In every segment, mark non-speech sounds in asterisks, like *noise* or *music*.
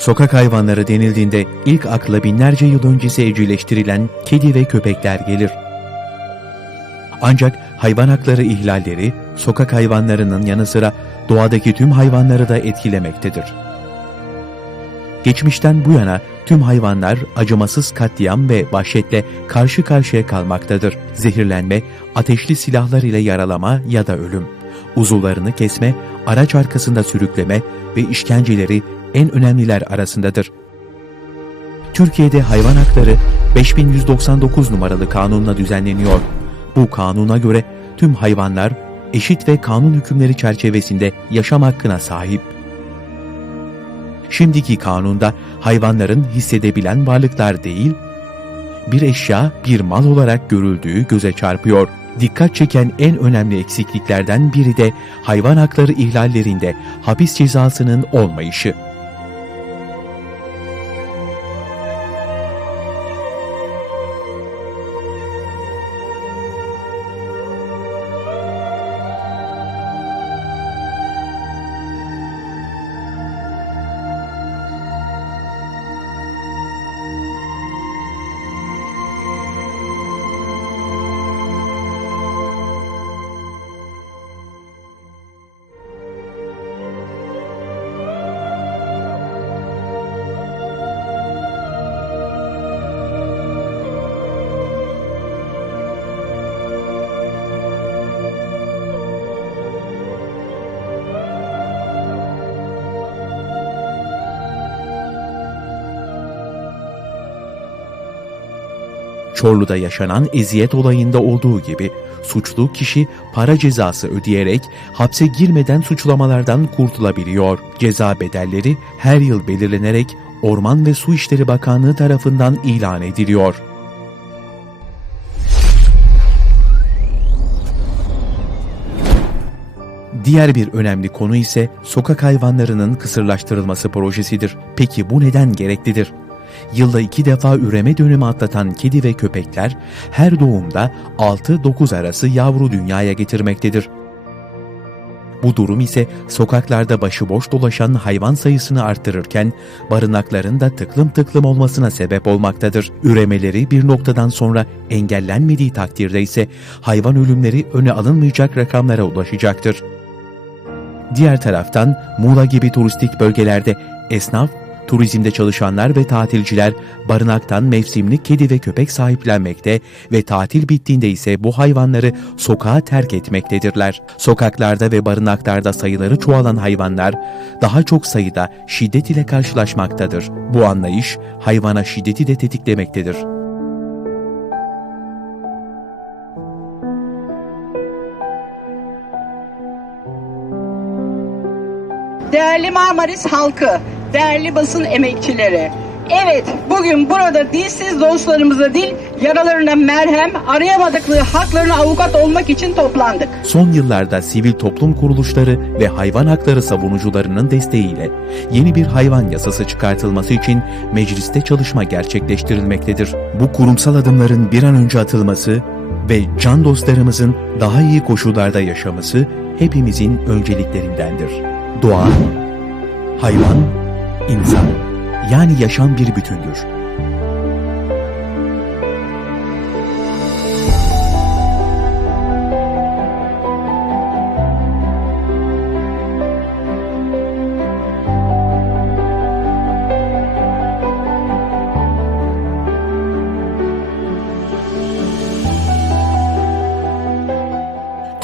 Sokak hayvanları denildiğinde ilk akla binlerce yıl öncesi evcilleştirilen kedi ve köpekler gelir. Ancak hayvan hakları ihlalleri sokak hayvanlarının yanı sıra doğadaki tüm hayvanları da etkilemektedir. Geçmişten bu yana tüm hayvanlar acımasız katliam ve vahşetle karşı karşıya kalmaktadır. Zehirlenme, ateşli silahlar ile yaralama ya da ölüm, uzuvlarını kesme, araç arkasında sürükleme ve işkenceleri en önemliler arasındadır. Türkiye'de hayvan hakları 5199 numaralı kanunla düzenleniyor. Bu kanuna göre tüm hayvanlar eşit ve kanun hükümleri çerçevesinde yaşam hakkına sahip. Şimdiki kanunda hayvanların hissedebilen varlıklar değil, bir eşya, bir mal olarak görüldüğü göze çarpıyor. Dikkat çeken en önemli eksikliklerden biri de hayvan hakları ihlallerinde hapis cezasının olmayışı. Çorlu'da yaşanan eziyet olayında olduğu gibi suçlu kişi para cezası ödeyerek hapse girmeden suçlamalardan kurtulabiliyor. Ceza bedelleri her yıl belirlenerek Orman ve Su İşleri Bakanlığı tarafından ilan ediliyor. Diğer bir önemli konu ise sokak hayvanlarının kısırlaştırılması projesidir. Peki bu neden gereklidir? Yılda iki defa üreme dönemi atlatan kedi ve köpekler her doğumda 6-9 arası yavru dünyaya getirmektedir. Bu durum ise sokaklarda başıboş dolaşan hayvan sayısını arttırırken barınakların da tıklım tıklım olmasına sebep olmaktadır. Üremeleri bir noktadan sonra engellenmediği takdirde ise hayvan ölümleri öne alınmayacak rakamlara ulaşacaktır. Diğer taraftan Muğla gibi turistik bölgelerde esnaf, turizmde çalışanlar ve tatilciler barınaktan mevsimli kedi ve köpek sahiplenmekte ve tatil bittiğinde ise bu hayvanları sokağa terk etmektedirler. Sokaklarda ve barınaklarda sayıları çoğalan hayvanlar daha çok sayıda şiddet ile karşılaşmaktadır. Bu anlayış hayvana şiddeti de tetiklemektedir. Değerli Marmaris halkı, değerli basın emekçileri. Evet, bugün burada dilsiz dostlarımıza dil, yaralarına merhem, arayamadıkları haklarına avukat olmak için toplandık. Son yıllarda sivil toplum kuruluşları ve hayvan hakları savunucularının desteğiyle yeni bir hayvan yasası çıkartılması için mecliste çalışma gerçekleştirilmektedir. Bu kurumsal adımların bir an önce atılması ve can dostlarımızın daha iyi koşullarda yaşaması hepimizin önceliklerindendir. Doğa, hayvan, insan yani yaşam bir bütündür.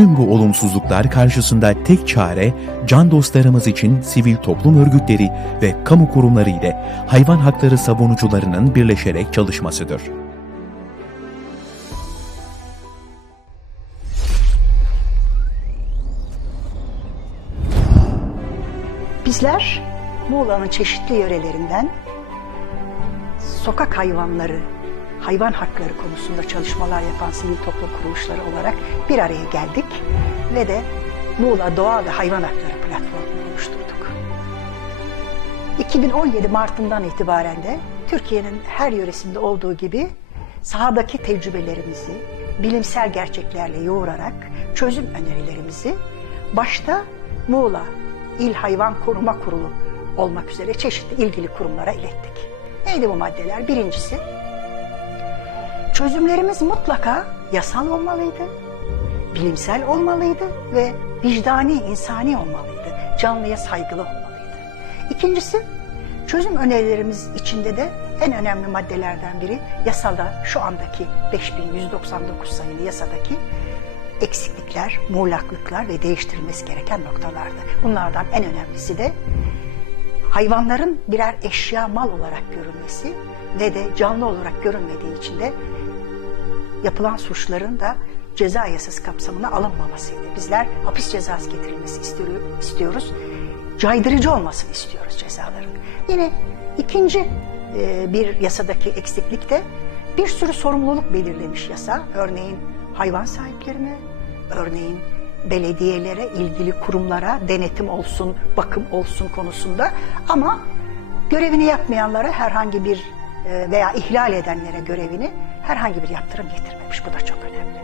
Tüm bu olumsuzluklar karşısında tek çare can dostlarımız için sivil toplum örgütleri ve kamu kurumları ile hayvan hakları savunucularının birleşerek çalışmasıdır. Bizler Muğla'nın çeşitli yörelerinden sokak hayvanları, hayvan hakları konusunda çalışmalar yapan sivil toplum kuruluşları olarak bir araya geldik ve de Muğla Doğa ve Hayvan Hakları platformunu oluşturduk. 2017 Mart'ından itibaren de Türkiye'nin her yöresinde olduğu gibi sahadaki tecrübelerimizi bilimsel gerçeklerle yoğurarak çözüm önerilerimizi başta Muğla İl Hayvan Koruma Kurulu olmak üzere çeşitli ilgili kurumlara ilettik. Neydi bu maddeler? Birincisi, çözümlerimiz mutlaka yasal olmalıydı, bilimsel olmalıydı ve vicdani, insani olmalıydı. Canlıya saygılı olmalıydı. İkincisi, çözüm önerilerimiz içinde de en önemli maddelerden biri yasada şu andaki 5199 sayılı yasadaki eksiklikler, muğlaklıklar ve değiştirilmesi gereken noktalardı. Bunlardan en önemlisi de hayvanların birer eşya mal olarak görülmesi ve de canlı olarak görünmediği için de yapılan suçların da ceza yasası kapsamına alınmamasıydı. Bizler hapis cezası getirilmesi istiyor- istiyoruz. Caydırıcı olmasını istiyoruz cezaların. Yine ikinci e, bir yasadaki eksiklik de bir sürü sorumluluk belirlemiş yasa. Örneğin hayvan sahiplerine, örneğin belediyelere, ilgili kurumlara denetim olsun, bakım olsun konusunda ama görevini yapmayanlara herhangi bir e, veya ihlal edenlere görevini herhangi bir yaptırım getirmemiş. Bu da çok önemli.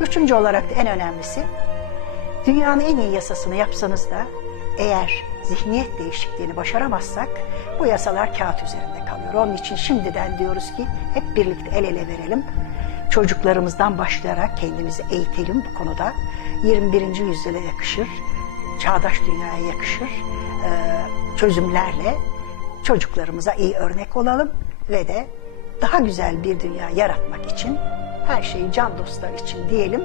Üçüncü olarak da en önemlisi dünyanın en iyi yasasını yapsanız da eğer zihniyet değişikliğini başaramazsak bu yasalar kağıt üzerinde kalıyor. Onun için şimdiden diyoruz ki hep birlikte el ele verelim. Çocuklarımızdan başlayarak kendimizi eğitelim bu konuda. 21. yüzyıla yakışır, çağdaş dünyaya yakışır çözümlerle çocuklarımıza iyi örnek olalım ve de daha güzel bir dünya yaratmak için her şeyi can dostlar için diyelim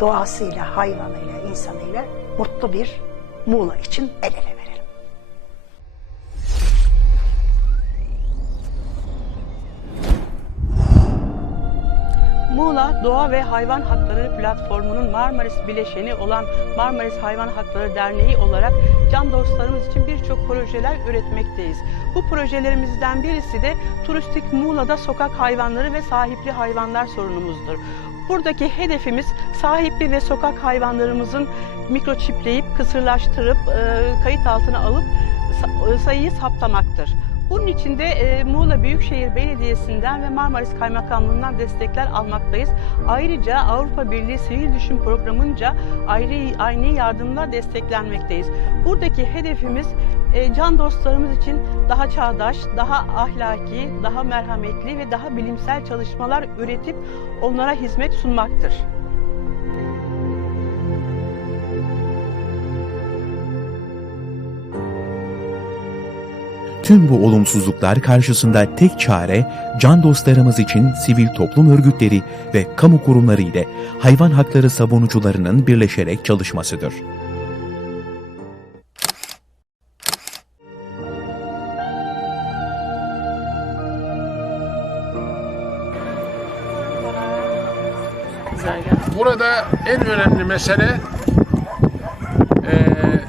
doğasıyla, hayvanıyla, insanıyla mutlu bir Muğla için el ele Doğa ve Hayvan Hakları Platformu'nun Marmaris bileşeni olan Marmaris Hayvan Hakları Derneği olarak can dostlarımız için birçok projeler üretmekteyiz. Bu projelerimizden birisi de turistik Muğla'da sokak hayvanları ve sahipli hayvanlar sorunumuzdur. Buradaki hedefimiz sahipli ve sokak hayvanlarımızın mikroçipleyip, kısırlaştırıp, e, kayıt altına alıp e, sayıyı saptamaktır. Bunun için de e, Muğla Büyükşehir Belediyesi'nden ve Marmaris Kaymakamlığı'ndan destekler almaktayız. Ayrıca Avrupa Birliği Sivil Düşün Programı'nca ayrı aynı yardımla desteklenmekteyiz. Buradaki hedefimiz e, can dostlarımız için daha çağdaş, daha ahlaki, daha merhametli ve daha bilimsel çalışmalar üretip onlara hizmet sunmaktır. Tüm bu olumsuzluklar karşısında tek çare can dostlarımız için sivil toplum örgütleri ve kamu kurumları ile hayvan hakları savunucularının birleşerek çalışmasıdır. Burada en önemli mesele eee,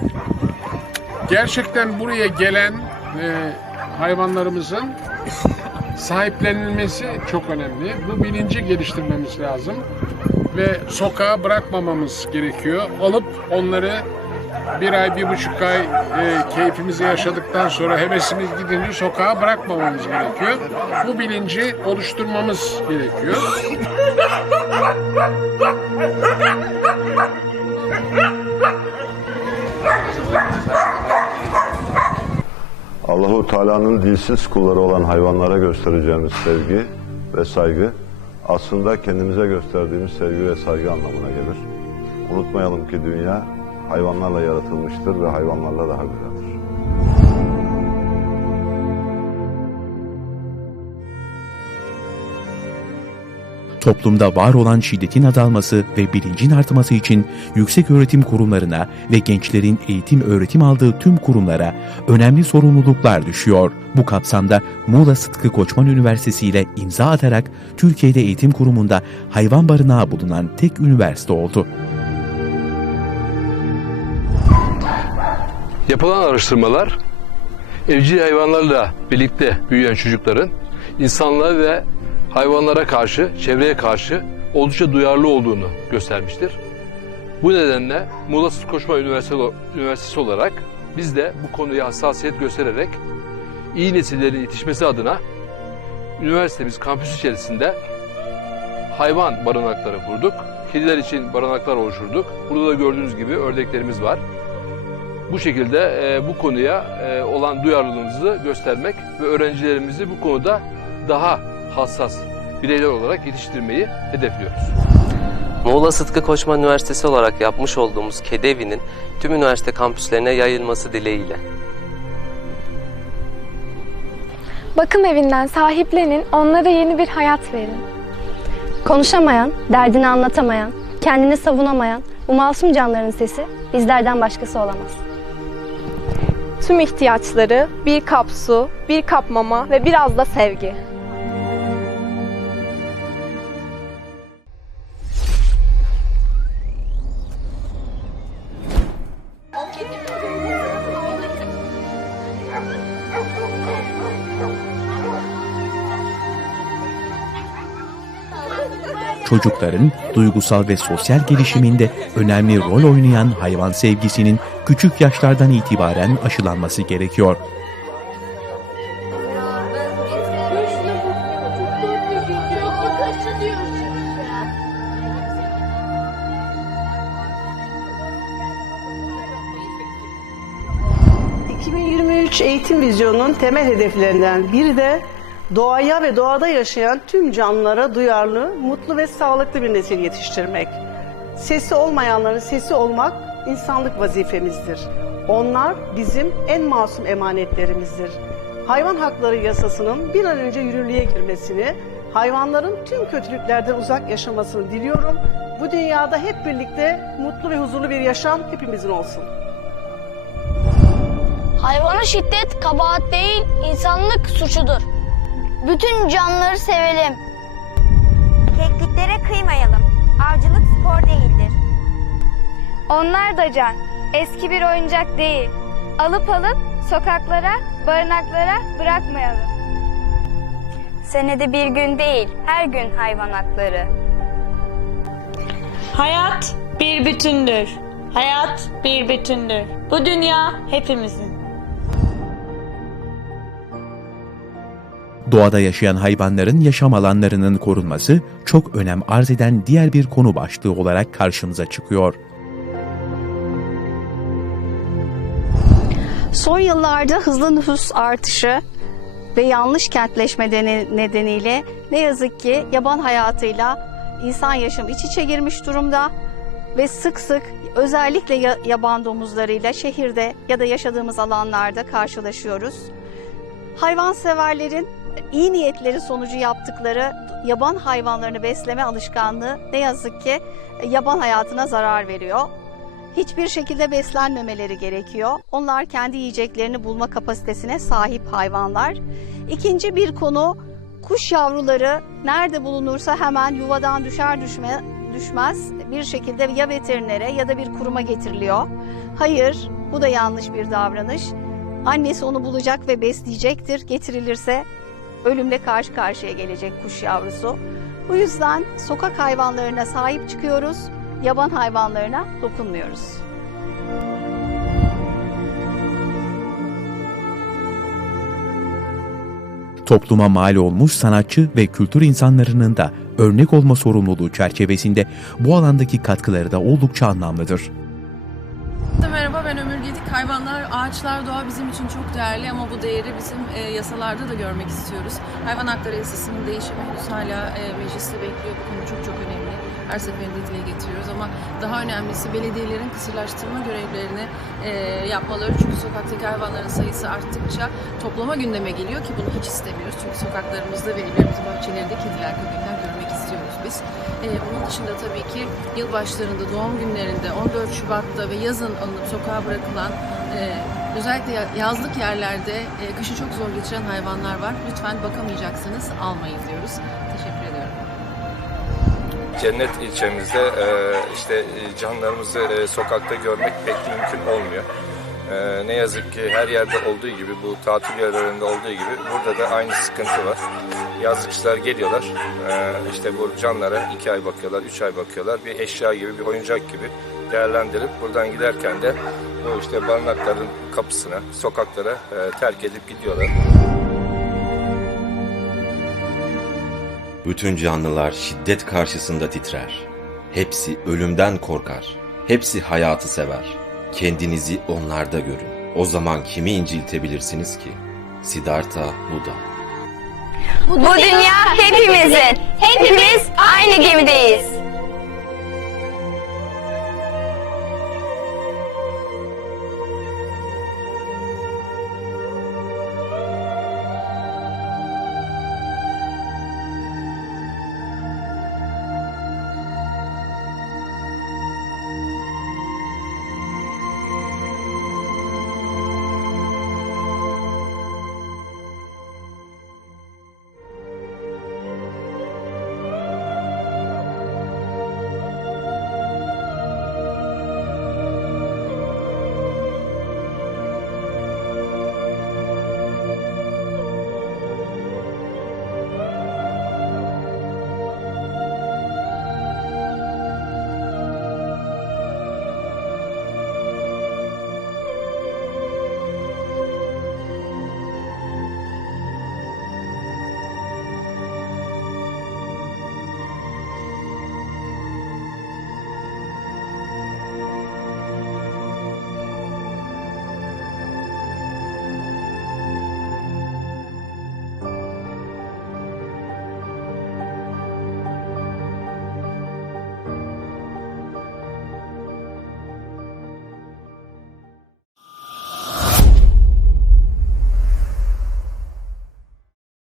gerçekten buraya gelen eee, hayvanlarımızın sahiplenilmesi çok önemli. Bu bilinci geliştirmemiz lazım ve sokağa bırakmamamız gerekiyor. Alıp onları bir ay, bir buçuk ay e, keyfimizi yaşadıktan sonra hevesimiz gidince sokağa bırakmamamız gerekiyor. Bu bilinci oluşturmamız gerekiyor. *laughs* Allahu Teala'nın dilsiz kulları olan hayvanlara göstereceğimiz sevgi ve saygı aslında kendimize gösterdiğimiz sevgi ve saygı anlamına gelir. Unutmayalım ki dünya hayvanlarla yaratılmıştır ve hayvanlarla daha güzeldir. Toplumda var olan şiddetin azalması ve bilincin artması için yüksek öğretim kurumlarına ve gençlerin eğitim öğretim aldığı tüm kurumlara önemli sorumluluklar düşüyor. Bu kapsamda Muğla Sıtkı Koçman Üniversitesi ile imza atarak Türkiye'de eğitim kurumunda hayvan barınağı bulunan tek üniversite oldu. Yapılan araştırmalar evcil hayvanlarla birlikte büyüyen çocukların insanlığa ve hayvanlara karşı, çevreye karşı oldukça duyarlı olduğunu göstermiştir. Bu nedenle Muğla Sıtkı Koçman Üniversitesi, olarak biz de bu konuya hassasiyet göstererek iyi nesillerin yetişmesi adına üniversitemiz kampüs içerisinde hayvan barınakları kurduk. Kediler için barınaklar oluşturduk. Burada da gördüğünüz gibi ördeklerimiz var. Bu şekilde e, bu konuya e, olan duyarlılığımızı göstermek ve öğrencilerimizi bu konuda daha hassas bireyler olarak yetiştirmeyi hedefliyoruz. Muğla Sıtkı Koçman Üniversitesi olarak yapmış olduğumuz kedi evinin tüm üniversite kampüslerine yayılması dileğiyle. Bakım evinden sahiplenin, onlara yeni bir hayat verin. Konuşamayan, derdini anlatamayan, kendini savunamayan bu masum canların sesi bizlerden başkası olamaz. Tüm ihtiyaçları bir kap su, bir kap mama ve biraz da sevgi. Çocukların duygusal ve sosyal gelişiminde önemli rol oynayan hayvan sevgisinin küçük yaşlardan itibaren aşılanması gerekiyor. Kaçırıyorsun. 2023 eğitim vizyonunun temel hedeflerinden biri de doğaya ve doğada yaşayan tüm canlılara duyarlı, mutlu ve sağlıklı bir nesil yetiştirmek. Sesi olmayanların sesi olmak insanlık vazifemizdir. Onlar bizim en masum emanetlerimizdir. Hayvan hakları yasasının bir an önce yürürlüğe girmesini, hayvanların tüm kötülüklerden uzak yaşamasını diliyorum. Bu dünyada hep birlikte mutlu ve huzurlu bir yaşam hepimizin olsun. Hayvana şiddet kabahat değil, insanlık suçudur. Bütün canlıları sevelim. Kekliklere kıymayalım. Avcılık spor değildir. Onlar da can, eski bir oyuncak değil. Alıp alıp sokaklara, barınaklara bırakmayalım. Senede bir gün değil, her gün hayvan hakları. Hayat bir bütündür. Hayat bir bütündür. Bu dünya hepimizin. Doğada yaşayan hayvanların yaşam alanlarının korunması çok önem arz eden diğer bir konu başlığı olarak karşımıza çıkıyor. Son yıllarda hızlı nüfus artışı ve yanlış kentleşme nedeniyle ne yazık ki yaban hayatıyla insan yaşamı iç içe girmiş durumda ve sık sık özellikle ya- yaban domuzlarıyla şehirde ya da yaşadığımız alanlarda karşılaşıyoruz. Hayvanseverlerin iyi niyetleri sonucu yaptıkları yaban hayvanlarını besleme alışkanlığı ne yazık ki yaban hayatına zarar veriyor hiçbir şekilde beslenmemeleri gerekiyor. Onlar kendi yiyeceklerini bulma kapasitesine sahip hayvanlar. İkinci bir konu kuş yavruları nerede bulunursa hemen yuvadan düşer düşme, düşmez bir şekilde ya veterinere ya da bir kuruma getiriliyor. Hayır, bu da yanlış bir davranış. Annesi onu bulacak ve besleyecektir. Getirilirse ölümle karşı karşıya gelecek kuş yavrusu. Bu yüzden sokak hayvanlarına sahip çıkıyoruz yaban hayvanlarına dokunmuyoruz. Topluma mal olmuş sanatçı ve kültür insanlarının da örnek olma sorumluluğu çerçevesinde bu alandaki katkıları da oldukça anlamlıdır. Merhaba. Hayvanlar, ağaçlar, doğa bizim için çok değerli ama bu değeri bizim e, yasalarda da görmek istiyoruz. Hayvan hakları yasasının değişimi henüz hala e, mecliste bekliyor. Bu konu çok çok önemli. Her seferinde dile getiriyoruz ama daha önemlisi belediyelerin kısırlaştırma görevlerini e, yapmaları. Çünkü sokaktaki hayvanların sayısı arttıkça toplama gündeme geliyor ki bunu hiç istemiyoruz. Çünkü sokaklarımızda ve evlerimizin bahçelerinde kediler, köpekler biz. E, onun dışında tabii ki yılbaşlarında, doğum günlerinde, 14 Şubat'ta ve yazın alınıp sokağa bırakılan e, özellikle ya- yazlık yerlerde e, kışı çok zor geçiren hayvanlar var. Lütfen bakamayacaksanız almayın diyoruz. Teşekkür ediyorum. Cennet ilçemizde e, işte e, canlarımızı e, sokakta görmek pek mümkün olmuyor. E, ne yazık ki her yerde olduğu gibi bu tatil yerlerinde olduğu gibi burada da aynı sıkıntı var. Yazlıkçılar geliyorlar e, işte bu canlara iki ay bakıyorlar, üç ay bakıyorlar bir eşya gibi bir oyuncak gibi değerlendirip buradan giderken de bu işte barınakların kapısına, sokaklara e, terk edip gidiyorlar. Bütün canlılar şiddet karşısında titrer. Hepsi ölümden korkar. Hepsi hayatı sever. Kendinizi onlarda görün. O zaman kimi inciltebilirsiniz ki? Siddhartha Buddha. Bu dünya hepimizin. Hepimiz aynı gemideyiz.